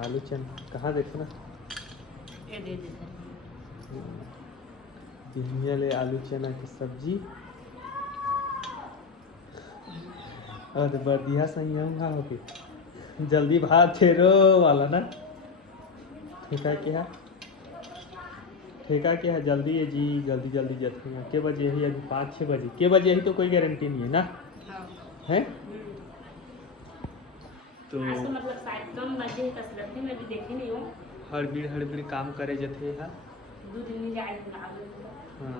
आलू चना कहाँ देखो ना ये दे देते पिनिया ले आलू चना की सब्जी और बढ़िया संयम खा होके जल्दी भात ठेरो वाला ना ठेका क्या है जल्दी है जी जल्दी जल्दी जते हैं के बजे ही अभी 5-6 बजे के बजे ही तो कोई गारंटी नहीं है ना है तो ऐसे मतलब शायद कम बजे कसरत में भी देखी नहीं हूँ हड़बड़ी काम करे जथे है 2 दिन में जाए हाँ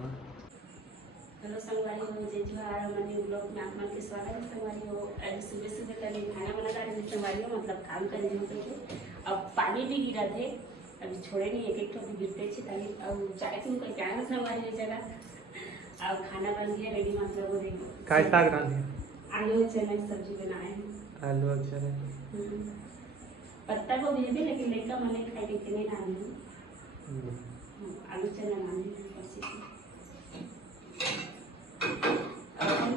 हेलो संगवारी हो जय जोहार मनी ब्लॉग में आप मन के स्वागत है संगवारी हो आज सुबह सुबह कल खाना बना रहे संगवारी हो मतलब काम कर रहे थे अब पानी भी गिरा थे अभी छोड़े नहीं एक तो गिरते थे ताकि अब चाय तुम कोई क्या ना संगवारी हो जगह अब खाना बन गया रेडी मतलब वो देखो काय साग रांधे आलू चने की सब्जी बनाए हैं आलू अच्छा है पत्ता को भी लेकिन लड़का मने खाए के नहीं डाली आलू चना डाली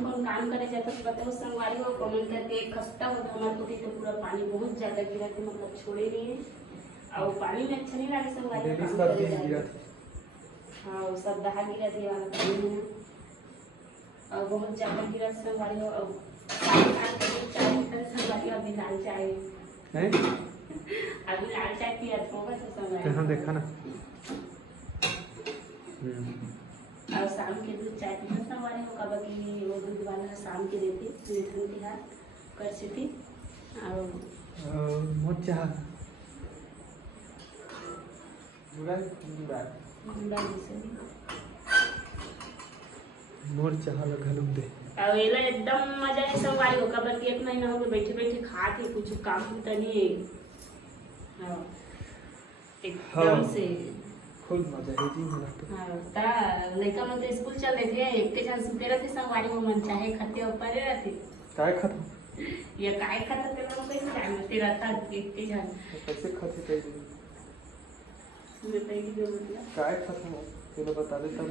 कौन काम करे जाता तो बताओ संगवारी हो कमेंट करके एक हफ्ता हो हमारे को तो पूरा पानी बहुत ज्यादा गिरा थे मतलब छोड़े नहीं है और पानी में अच्छा नहीं लगे संगवारी हाँ सब दहा गिरा थे वाला पानी में और बहुत ज्यादा गिरा संगवारी हो और संगवारी अभी लाल चाय अभी लाल चाय पिया था संगवारी देखा ना और शाम के दूध चाय पीना संगवारी हो कब कि वो दूध वाला शाम के देती मिठन के हाथ कर से थी और मोचा मोर चाह घलुक दे और ये एकदम मजा है संगवारी हो कब कि 1 महीना हो गया बैठे बैठे खा के कुछ काम तो नहीं है हाँ एकदम से फुल मजा है जी हमरा तो हां ता लइका मन तो स्कूल चल रहे थे एक के जन सुते रहते संगवारी में मन चाहे खाते ऊपर रहते काय खत्म ये काय खाता ते लोग कैसे जानते रहता एक के जन कैसे खाते कई दिन मैं पहली जो बोला काय खत्म हो चलो बता दे तब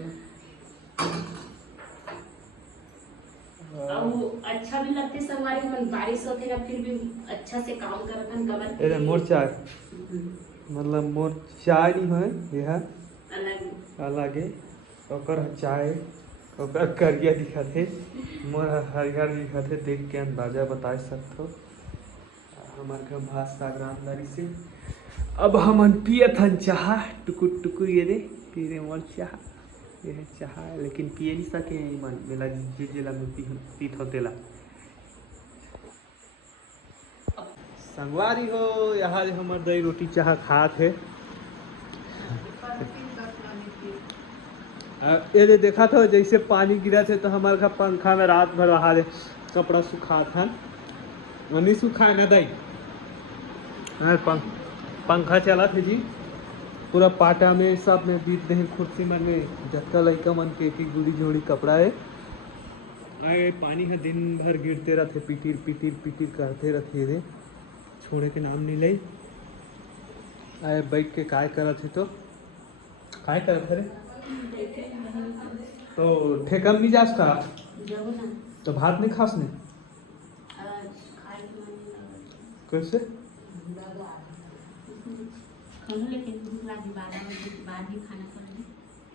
अब अच्छा भी लगते संगवारी में बारिश होते ना फिर भी अच्छा से काम करतन कबर ए मोर्चा मतलब मोर चाय नहीं है यह अलग है ओकर चाय ओकर करिया दिखत है मोर हरियर दिखत है देख के अंदाजा बता सकते हो हमार का भात साग रांधदारी से अब हमन पियत हन चाह टुकुर टुकुर ये दे पी रहे मोर चाह यह चाह लेकिन पिए नहीं सके मन मेला जिला में पीत होतेला संगवारी हो यहाँ हमार दही रोटी चाह खात है ये देखा था जैसे पानी गिरा थे तो हमारे का पंखा में रात भर रहा कपड़ा सुखा था नहीं सुखा है ना दही पंखा चला थे जी पूरा पाटा में सब में बीत दे कुर्सी मन में जत्ता लड़का मन के एक गुड़ी जोड़ी कपड़ा है आए पानी है दिन भर गिरते रहते पिटीर पिटीर पिटीर करते रहते रे छोड़े के नाम नहीं लई आए बैठ के काय करत है तो काय करत है रे तो ठेकम नहीं जास था तो भात नहीं खास ने कैसे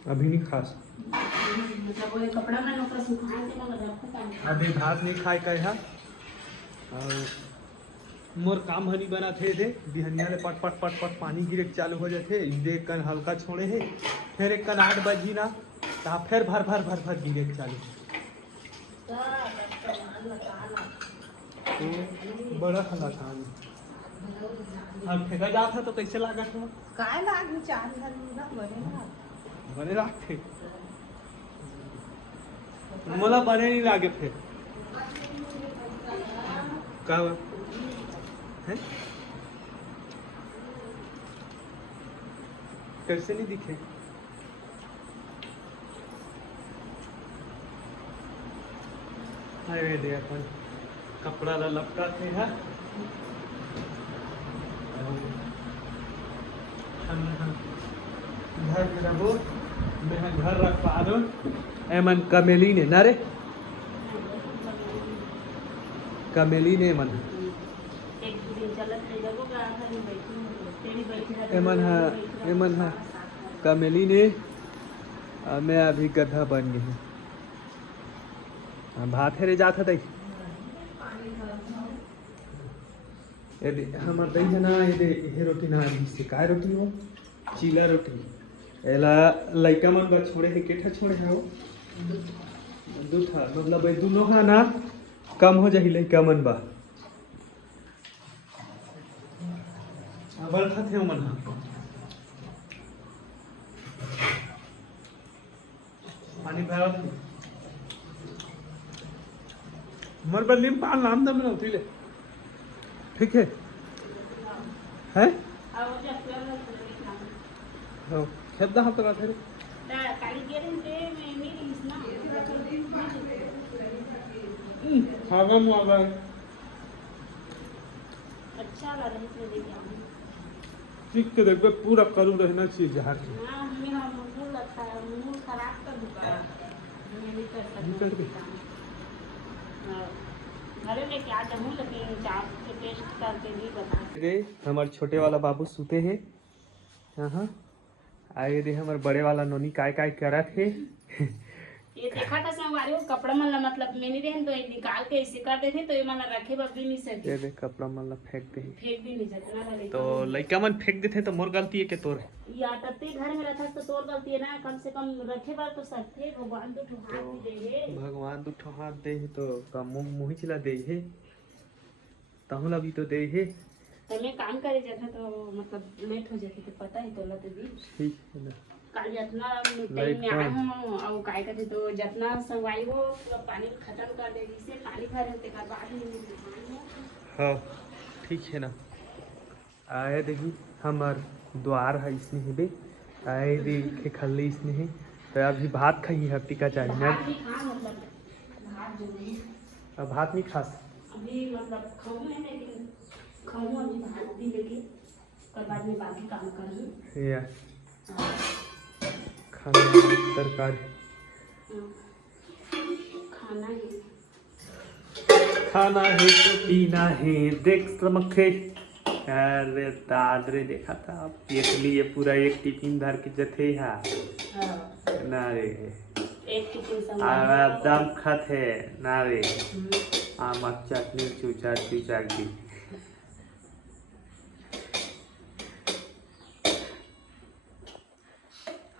अभी नहीं खास मतलब वो कपड़ा में नौकर सुखाए थे मगर रखो अभी भात नहीं खाए का है और मोर काम हनी बना थे बिहनिया ले पट पट पट पट पानी गिरे चालू हो जाते देख कर हल्का छोड़े है फिर एक कन 8 बजी ना ता फिर भर भर भर भर गिरे चालू तो बड़ा हला था हम फेंका जाता था तो कैसे लगा था काय लाग चार बने लागते मला बने नहीं लागे फिर का है कैसे नहीं दिखे अरे दे अपन कपड़ा ला लपका थे है घर के रहो मैं घर रख पा दो एमन कमेली ने ना रे कमेली ने मन एक दिन चलत है जब एमन है कमेली ने मैं अभी गधा बन गई हूँ। भात हेरे जात है हमार दही है ना ये रोटी ना से काय रोटी हो चीला रोटी एला लइका मन बा छोड़े है केठा छोड़े है वो दूठा मतलब ये दोनों है ना कम हो जाही लइका मन बा बड़खा थे मन पानी भरा मर बल्ली में पान नाम दम रहो ले ठीक है हैं हाँ खेत दा हफ्ता का थे हाँ गम हुआ गए अच्छा लग रहा है देखिए ठीक के देखबे पूरा करू रहना चाहिए जहाँ के हां हमें हम मूड लगता है मूड खराब कर दूंगा मैं नहीं कर सकती हां घरे लेके आ जाऊं लेकिन चाप के टेस्ट करके भी बता गए हमारे छोटे वाला बाबू सूते हैं हाँ आए दे हमारे बड़े वाला नोनी काय काय करा थे ये देखा था संगवारी वो कपड़ा मन मतलब मैंने रहन तो निकाल के ऐसे कर देते तो ये मन रखे भी नहीं सकते ये देख कपड़ा मन फेंक दे फेंक भी नहीं सकना वाले तो लइका मन फेंक देते तो मोर गलती है के तोर या तत्ते घर में रहता तो तोर गलती है ना कम से कम रखे बार तो सकते भगवान तो हाथ भी दे है भगवान दो हाथ दे तो कम मुंह चिला दे है तहुला भी तो दे है तो मैं काम करे जाता तो मतलब लेट हो जाती तो पता ही तो लत भी ठीक है ना काल जितना टाइम में आया हूं और काय करते तो जितना संगवाई हो पूरा पानी खत्म कर दे जिससे पानी भरे होते का बाद में हाँ ठीक है ना आए देखी हमार द्वार है इसने ही दे आए देखे खल्ली इसने ही तो अभी भात खाई है टिका चाहिए ना भात भी खा मतलब भात जो नहीं अब भात नहीं खास अभी मतलब खाऊं है लेकिन खाऊं अभी भात भी लेके कल बाद में बाकी काम करूं या खाना तरकारी खाना है तो पीना है देख समखे अरे दादरे देखा था आप एक लिए पूरा एक टिफिन धर के जथे है ना रे एक टिफिन आरा दम खाते ना रे आम चटनी चूचा चूचा की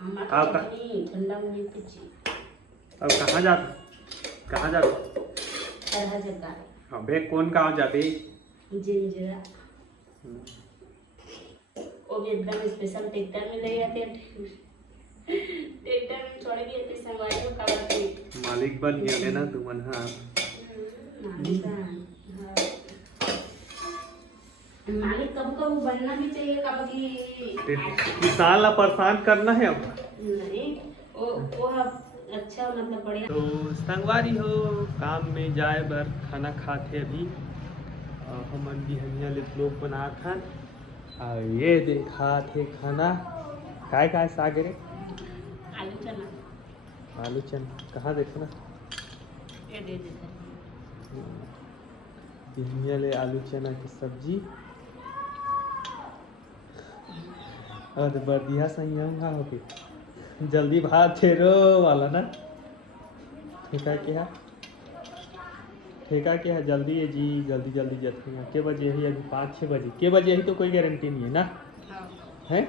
अब कहाँ जाते अबे कौन गाँव जाते जिंजरा वो भी एकदम स्पेशल ट्रैक्टर में ले जाते ट्रैक्टर में छोड़ भी आते संगवारी को कवर के मालिक बन गए ना तुमन हाँ मालिक कब कब बनना भी चाहिए कब की किसान ला परेशान करना है अब नहीं वो अच्छा मतलब बढ़िया तो संगवारी हो काम में जाए बर खाना खाते अभी हमन बिहनिया ले लोग बना था और ये देखा थे खाना काय काय साग रे आलू चना कहाँ देखो ना ये दे देते बिहनिया ले आलू चना की सब्जी और बढ़िया सही हो गई जल्दी भात ठेरो वाला ना ठेका क्या है जल्दी है जी जल्दी जल्दी जल्दी के बजे ही अभी 5-6 बजे के बजे ही तो कोई गारंटी नहीं है ना है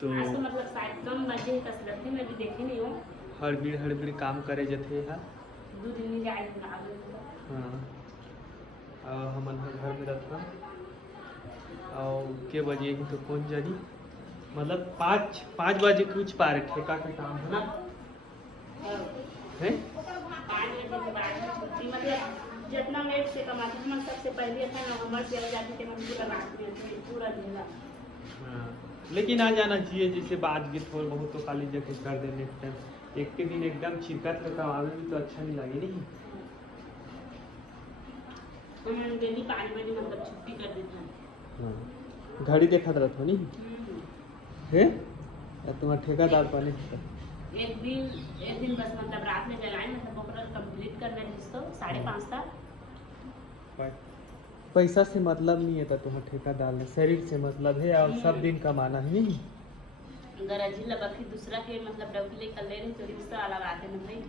तो मतलब शायद कम बजे कसरती में भी देखे नहीं हो हड़बीड़ काम करे जथे है 2 दिन में जाए हाँ हमन घर में रहता और के बजे ही तो कौन जानी मतलब 5 बजे कुछ पारे ठेका के काम है ना है 5 बजे के बाद छुट्टी मतलब जितना लेट से कमाते हम सबसे पहले था नवंबर से आ जाते थे हम पूरा रात में पूरा दिन हाँ लेकिन आ जाना चाहिए जैसे बाद के थोड़ा बहुत तो खाली जगह कर दे नेक्स्ट टाइम एक के दिन एकदम चिरकत का कमावे भी तो अच्छा नहीं लगे नहीं हम डेली 5 बजे मतलब छुट्टी कर देते हैं हाँ घड़ी देखा रहता नहीं है तुम्हारा ठेकादार पानी एक दिन बस मतलब रात में जलाए मतलब ओकरा कंप्लीट करना है जिसको 5:30 तक पैसा से मतलब नहीं है तो तुम्हें ठेका डालने, शरीर से मतलब है और सब दिन कमाना है नहीं। अगर अजीला बाकी दूसरा के मतलब डबली कर ले रही तो दूसरा अलग आते ना भाई।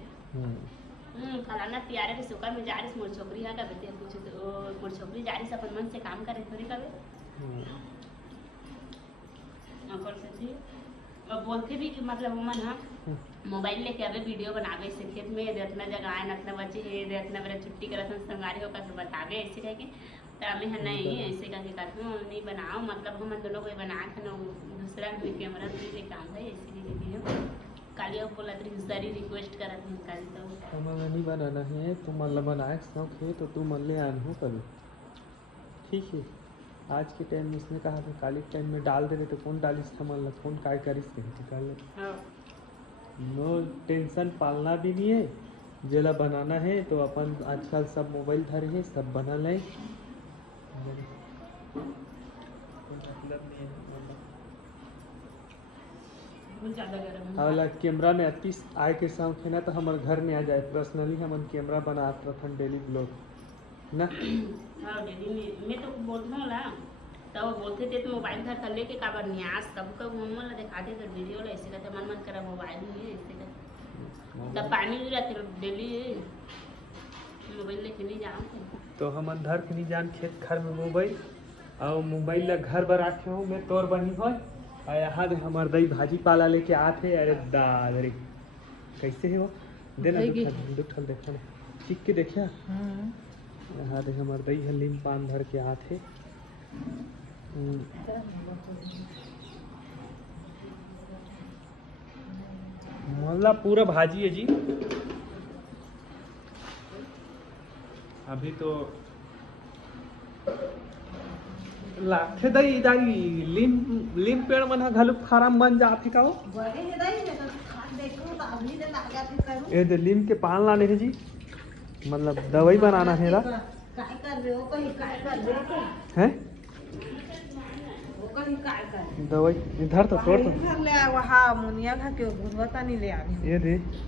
फलाना तियारे के सुकर में जा रही मोर छोकरी है का बेटे कुछ तो मोर छोकरी जा रही अपन मन से काम करे थोड़ी कबे। और से थी और बोलते भी कि मतलब मन हां मोबाइल लेके आवे वीडियो बनावे से खेत में इतना जगह आए इतना बच्चे है इतना बड़ा छुट्टी करत संगारी होकर के बतावे ऐसे कह के तो हमें है नहीं ऐसे कह के कहते हैं नहीं बनाओ मतलब हम दोनों कोई बना था ना दूसरा भी कैमरा भी काम है ऐसे वीडियो कालिया बोला तो सारी रिक्वेस्ट करा थी काली तो हमें नहीं बनाना है तो मतलब बनाए शौक है तो तू मन ले आन हो कल ठीक है। आज के टाइम में इसने कहा था काली टाइम में डाल दे रहे तो कौन डालिस था मतलब कौन काय करिस कर ले नो टेंशन पालना भी नहीं है जेला बनाना है तो अपन आजकल सब मोबाइल धरे हैं सब बना लें मतलब नहीं है कैमरा में अति आए के शौक है ना तो हमारे घर में आ जाए पर्सनली हम कैमरा बनाते रहते डेली ब्लॉग ना। हाँ डेली में मैं तो बोलता हूँ ना तो वो बोलते थे तो मोबाइल घर कर लेके काबर न्यास कब कब मन दिखाते थे वीडियो ला ऐसे कहते मन करा मोबाइल में ऐसे कहते तब पानी भी रहते डेली मोबाइल लेके नहीं जाओ तो हम अंधर के नहीं जान खेत घर में मोबाइल और मोबाइल ला घर पर रखे हूँ मैं तोर बनी हो यहाँ दे हमार दही भाजी पाला लेके आते अरे दादरी कैसे है वो देना दुठल देखा चिक के देखिया यहाँ दे हमार दही है लीम पान धर के आते मोहल्ला पूरा भाजी है जी। अभी तो लाखे दई दाई लीम पेड़ मन घालू फार्म बन जाथे का वो ए दे लीम के पान लाने है जी मतलब दवाई बनाना है ला हैं दवाई इधर तो तोड़ तो ले वहाँ मुनिया खा के भूलवता नहीं ले आ ये दे